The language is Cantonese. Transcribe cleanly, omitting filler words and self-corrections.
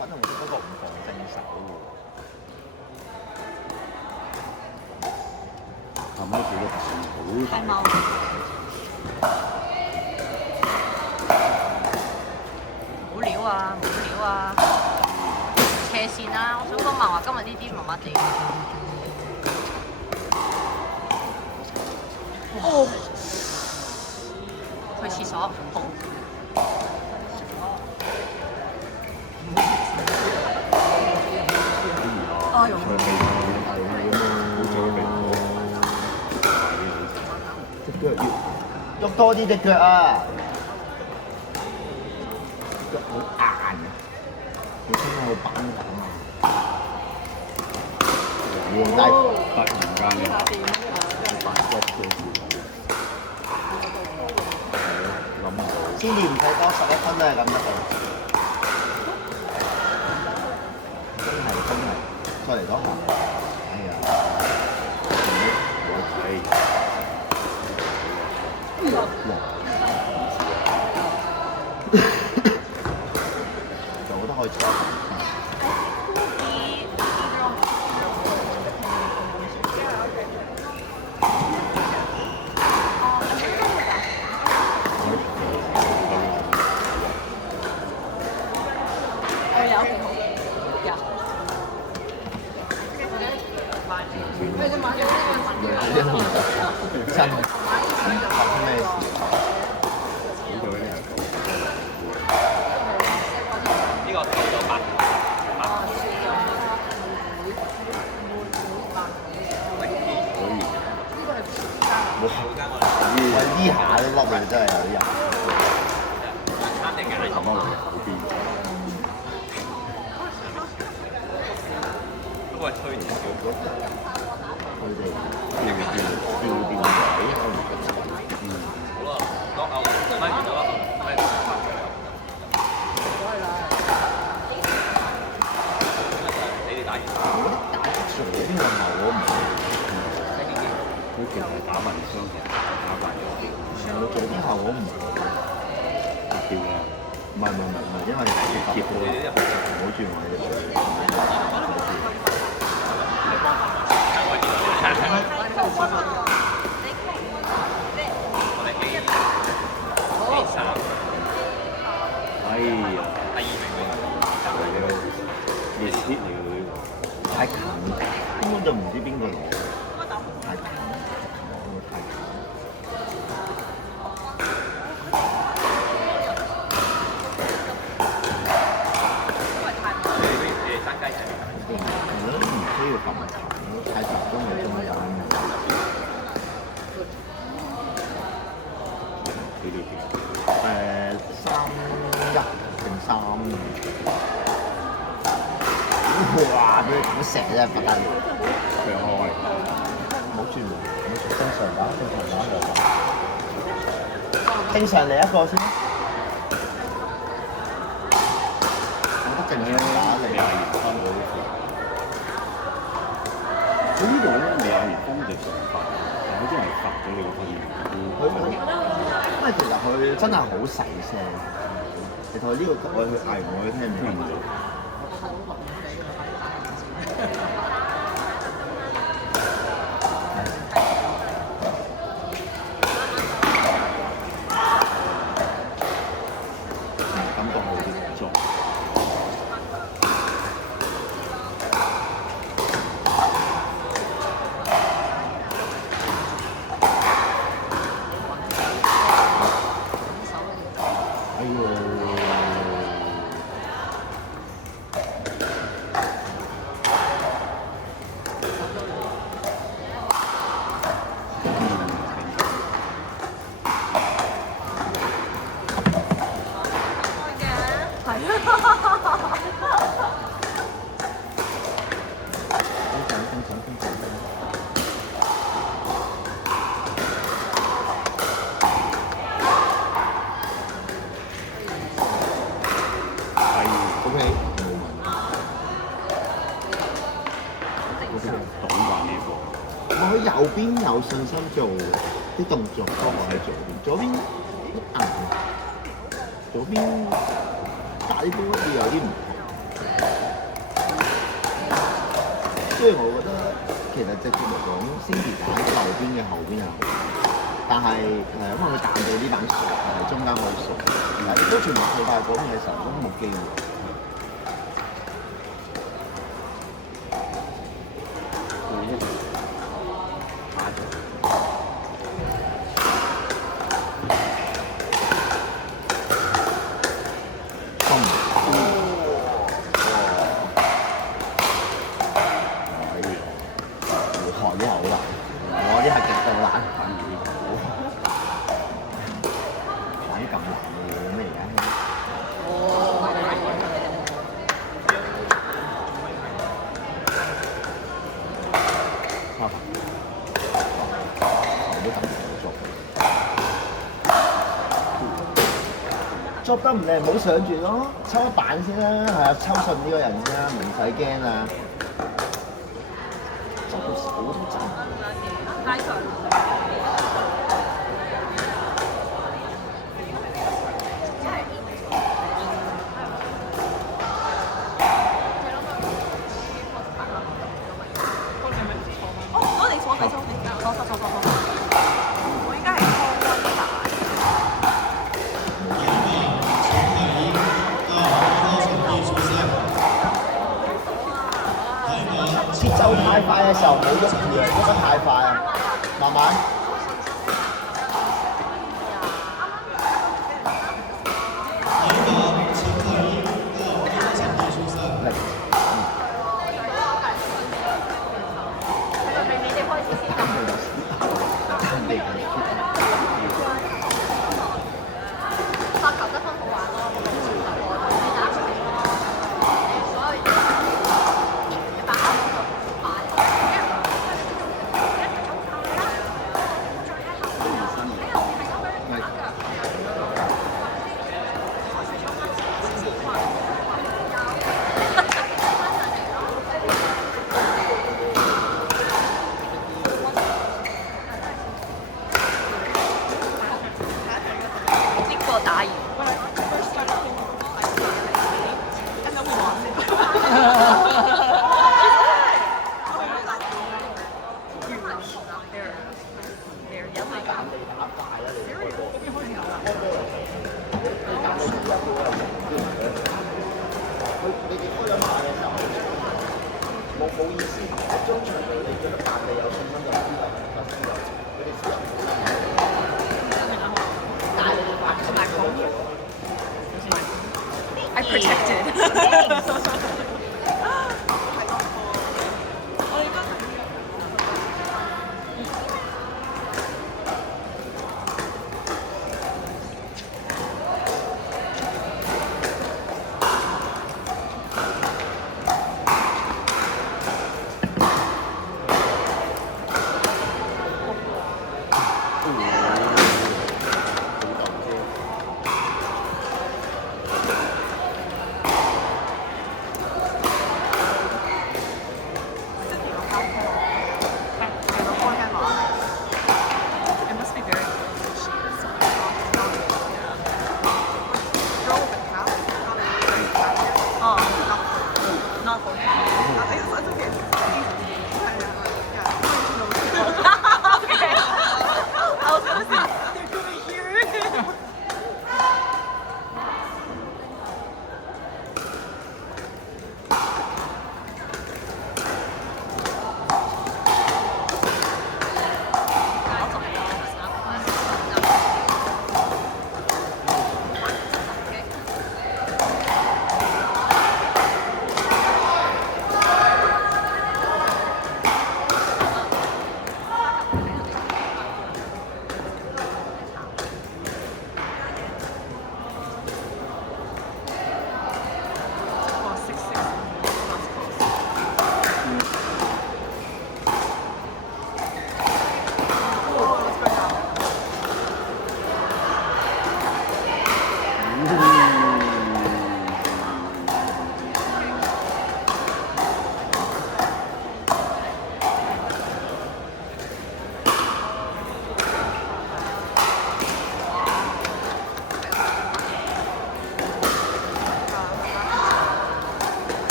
粉紅色嗰個唔防正手喎。後尾幾個好係冇。冇料啊！冇料啊！斜線啦！我想講漫畫今日呢啲麻麻地。哦。去廁所，好。哎呦！隻腳要喐多啲隻腳啊！腳好硬啊！你聽到個板咁啊！但係突然間咧，發覺到諗唔到。先至唔使多11分都係咁得㗎。真係，再嚟多下。哎呀，我睇。就覺得可以搓。真係發生咩事？呢個到咗8。喂，呢下都笠你真係有啲人。啱定嘅，咁啊，好邊？不過係推薦少咗。佢哋你嘅調調位，好啦，攞牛，咪完咗啦，咪。你哋打完。打出嚟邊個牛我唔知。佢其實係打混雙嘅，打混咗。我做啲後我唔調啦。唔係，因為接到唔好轉我哎呀，第2名熱血嚟㗎呢個。太近，根本就唔知邊個攞。太近，太近。我覺得唔需要咁近，太集中嘅中間。幾條條3-1定3-2。哇！俾佢咁射真係不得了。佢開，唔好轉喎，正常打正常嚟一個先。我覺得正常打嚟。亞元分好似。佢呢度咧，亞元分就成罰，但係佢真係罰咗你個分。因為其實佢真係好細聲，你同佢呢個我去嗌我去聽唔聽唔到。感覺好啲做。哎呦！佢右邊有信心做啲動作多過喺左邊硬，左邊打啲波好似有啲唔同。雖然我覺得其實直接嚟講，Cindy打右邊嘅後邊係好，但係因為佢彈到呢板熟，係中間好熟，但係都全部退快嗰邊嘅時候都冇機會。捉得唔靚，唔好上住咯，抽一板先啦，係啊，抽順呢個人先啦，唔使驚啊！捉到手都震。拉上。節奏太快嘅時候冇喐住啊，喐得太快啊，慢慢。發球得分好玩咯，你打出嚟咯，所有打打完。你哋開咗馬嘅時候，冇意思，中場對你覺得白你有信心就知道發生咗，佢哋只有但係你哋白 I protected.